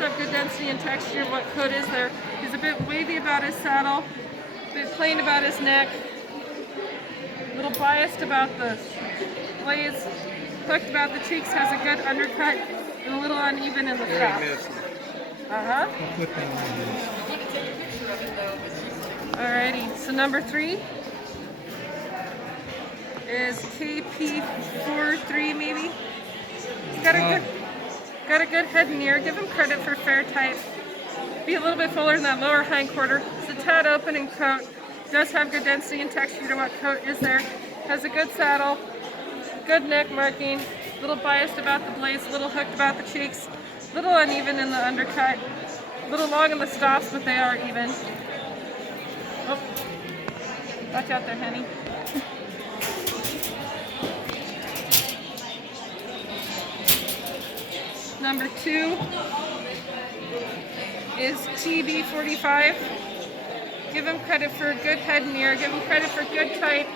have good density and texture. What coat is there? He's a bit wavy about his saddle, a bit plain about his neck, a little biased about the blades, hooked about the cheeks, has a good undercut, and a little uneven in the top. I'll put that on this. Alrighty, so number 3 is KP43 maybe. He's got a good head and ear. Give him credit for fair type. Be a little bit fuller in that lower hind quarter. It's a tad open in coat. Does have good density and texture to what coat is there. Has a good saddle, good neck marking, a little biased about the blades, a little hooked about the cheeks, a little uneven in the undercut, a little long in the stops, but they are even. Oh, watch out there, honey. Number 2 is TB45. Give him credit for a good head and ear. Give him credit for good type.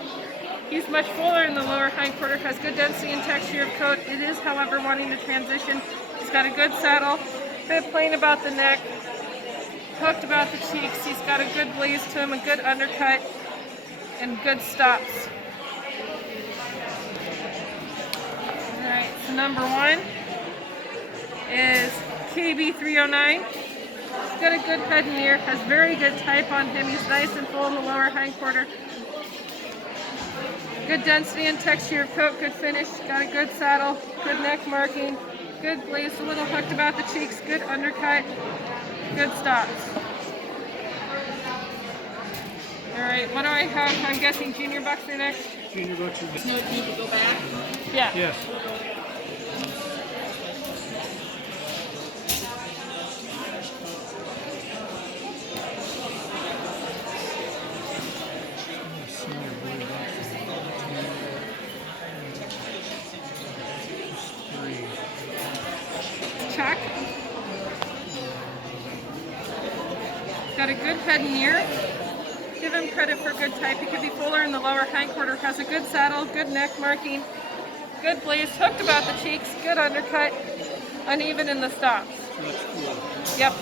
He's much fuller in the lower hind quarter, has good density and texture of coat. It is, however, wanting to transition. He's got a good saddle, bit plain about the neck, hooked about the cheeks. He's got a good blaze to him, a good undercut, and good stops. Alright, so number 1 is KB309. He's got a good head and ear, has very good type on him. He's nice and full in the lower hind quarter. Good density and texture of coat, good finish, got a good saddle, good neck marking, good blaze, a little hooked about the cheeks, good undercut, good stops. Alright, what do I have? I'm guessing junior bucks are next? Junior bucks are next. No need to go back? Yeah. Yes. Check. Got a good head and ear. Give him credit for good type. He could be fuller in the lower hind quarter. Has a good saddle, good neck marking, good blaze, hooked about the cheeks, good undercut, uneven in the stops. That's cool. Yep.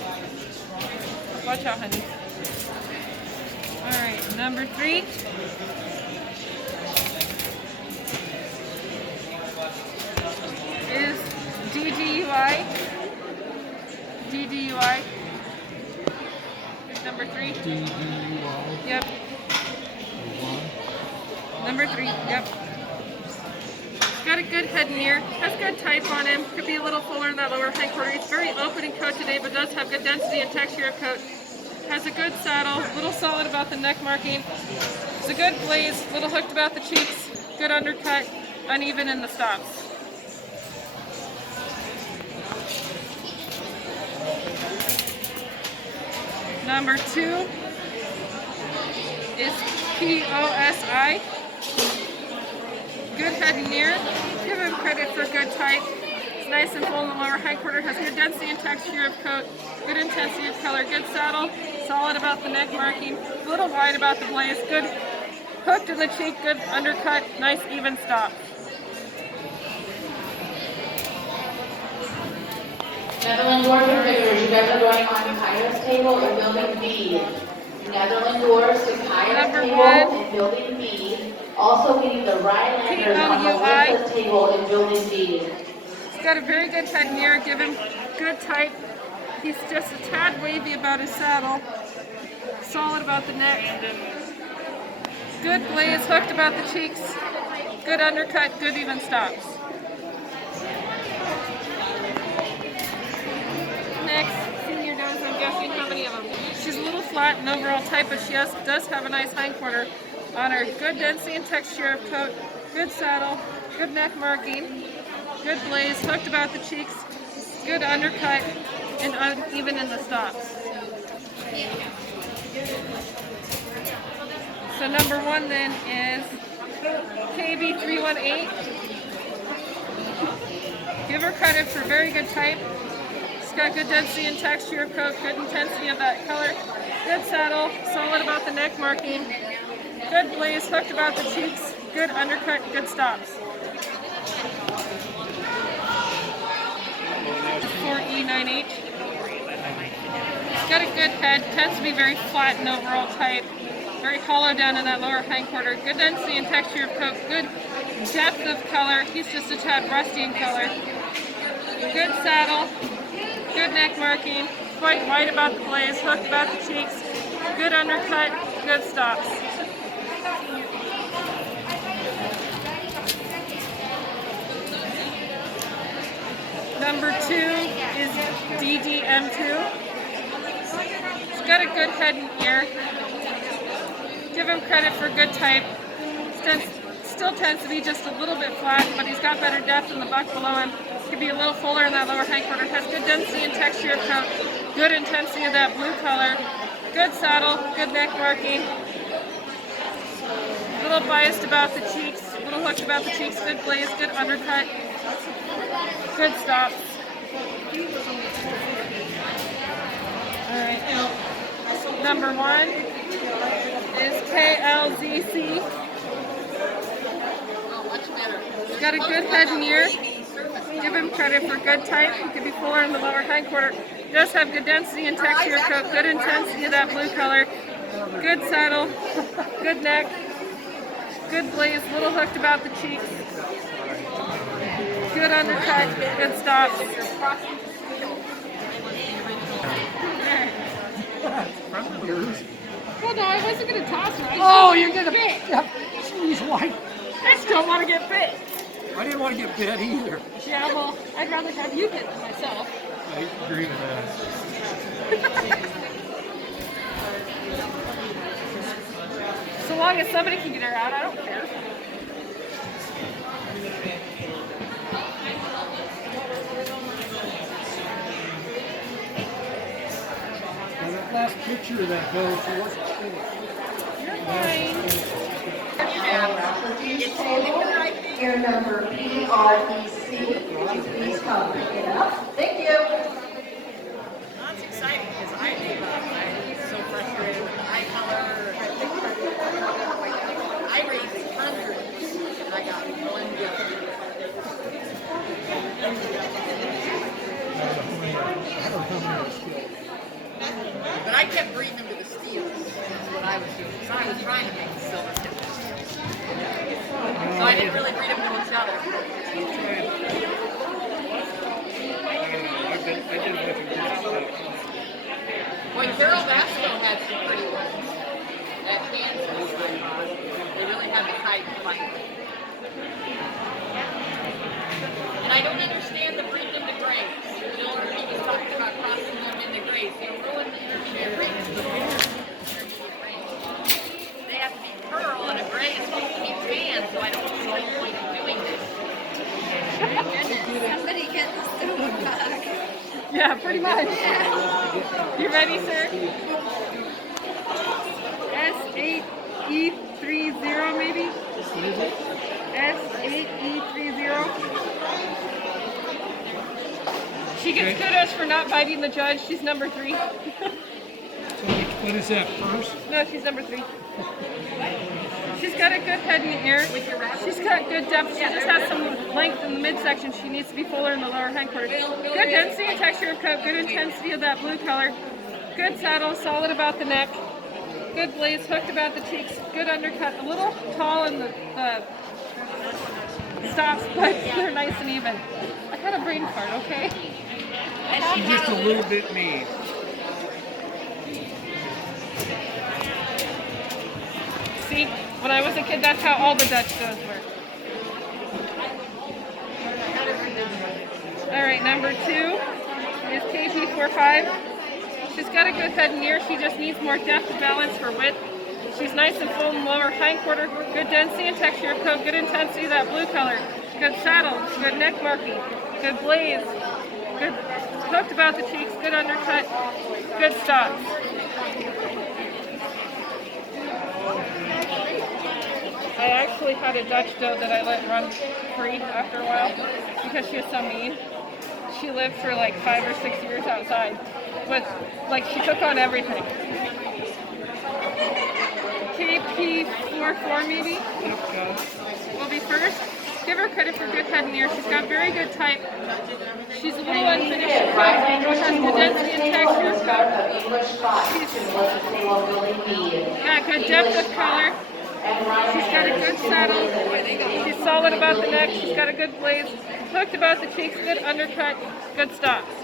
Watch out, honey. Alright, number 3 is DDUI. DDUI. Here's number 3. DDUI. Yep. Number 3. Yep. Got a good head and ear. Has good type on him. Could be a little fuller in that lower hind quarter. He's very open in coat today, but does have good density and texture of coat. Has a good saddle. A little solid about the neck marking. It's a good blaze. A little hooked about the cheeks. Good undercut. Uneven in the stops. Number 2 is POSI. Good head and ear. Give him credit for good type. It's nice and full in the lower hind quarter. Has good density and texture of coat. Good intensity of color. Good saddle. Solid about the neck marking. A little wide about the blaze. Good hooked in the cheek. Good undercut. Nice even stop. Netherlands Dwarfs and Figures, you guys are going on Kyra's table or building B. Netherlands Dwarfs to Kyra's table and building B. Also, we need the Rhinelanders on Melissa's table and building B. He's got a very good head and ear. Give him good type. He's just a tad wavy about his saddle. Solid about the neck. Good blaze, hooked about the cheeks. Good undercut, good even stops. Next, senior does, I'm guessing how many of them. She's a little flat in overall type, but she does have a nice hind quarter on her. Good density and texture of coat, good saddle, good neck marking, good blaze, hooked about the cheeks, good undercut, and uneven in the stops. So number 1 then is KB318. Give her credit for very good type. It's got good density and texture of coat, good intensity of that color, good saddle, solid about the neck marking, good blaze, hooked about the cheeks, good undercut, good stops. 4E9H. got a good head, tends to be very flat and overall type, very hollow down in that lower hindquarter. Good density and texture of coat, good depth of color. He's just a tad rusty in color. Good saddle, good neck marking, quite white about the blaze, hooked about the cheeks, good undercut, good stops. Number 2 is DDM2. He's got a good head and ear. Give him credit for good type. Still tends to be just a little bit flat, but he's got better depth in the buck below him. Could be a little fuller in that lower hindquarter. Has good density and texture of coat, good intensity of that blue color, good saddle, good neck marking. A little biased about the cheeks, a little hooked about the cheeks, good blaze, good undercut, good stops. Alright, number 1 is KLZC. He's got a good head and ear. Give him credit for good type. He could be fuller in the lower hindquarter. He does have good density and texture of coat, good intensity of that blue color, good saddle, good neck, good blaze, a little hooked about the cheeks, good undercut, good stops. Well, no, I wasn't going to toss her. Oh, you're gonna bit. She's white. I just don't want to get bit. I didn't want to get bit either. Yeah, well, I'd rather have you bit than myself. I agree with that. So long as somebody can get her out, I don't care. Now that last picture of that goes towards the You're fine. Here number PREC, would you please come pick it up? Thank you. That's exciting because I gave up. I was so frustrated with the eye color. I raised hundreds and I got one gift. But I kept breeding them to the steels. That's what I was doing. So I was trying to make the silver tip. So I didn't really breed them to each other. Boy, Carol Vasco had some pretty ones at Kansas, I thought. They really had the type fight. And I don't understand the breeding into grays. Bill Rudy was talking about crossing them into grays. They ruin the intermediate race. They have to be pearl and a gray is supposed to be tan, so I don't see the point of doing this. Somebody get the stone back. Yeah, pretty much. You ready, sir? S8E30 maybe? S8E30. She gets kudos for not biting the judge. She's number 3. What is that, first? No, she's number 3. She's got a good head and ear. She's got good depth. She just has some length in the midsection. She needs to be fuller in the lower hindquarters. Good density and texture of coat. Good intensity of that blue color. Good saddle. Solid about the neck. Good blaze. Hooked about the cheeks. Good undercut. A little tall in the stops, but they're nice and even. I had a brain fart, okay? She's just a little bit mean. See, when I was a kid, that's how all the Dutch shows were. All right, number 2 is KP45. She's got a good head and ear. She just needs more depth to balance her width. She's nice and full in the lower hindquarter. Good density and texture of coat. Good intensity of that blue color. Good saddle. Good neck marking. Good blaze. Good hooked about the cheeks. Good undercut. Good stops. I actually had a Dutch doe that I let run free after a while because she was so mean. She lived for like 5 or 6 years outside, but like she took on everything. KP44 maybe will be first. Give her credit for good head and ear. She's got very good type. She's a little unfinished. Has the density and texture of start of English Scotch to enlist the table of building B. Got good depth of color. She's got a good saddle. She's solid about the neck. She's got a good blaze. Hooked about the cheeks. Good undercut. Good stops.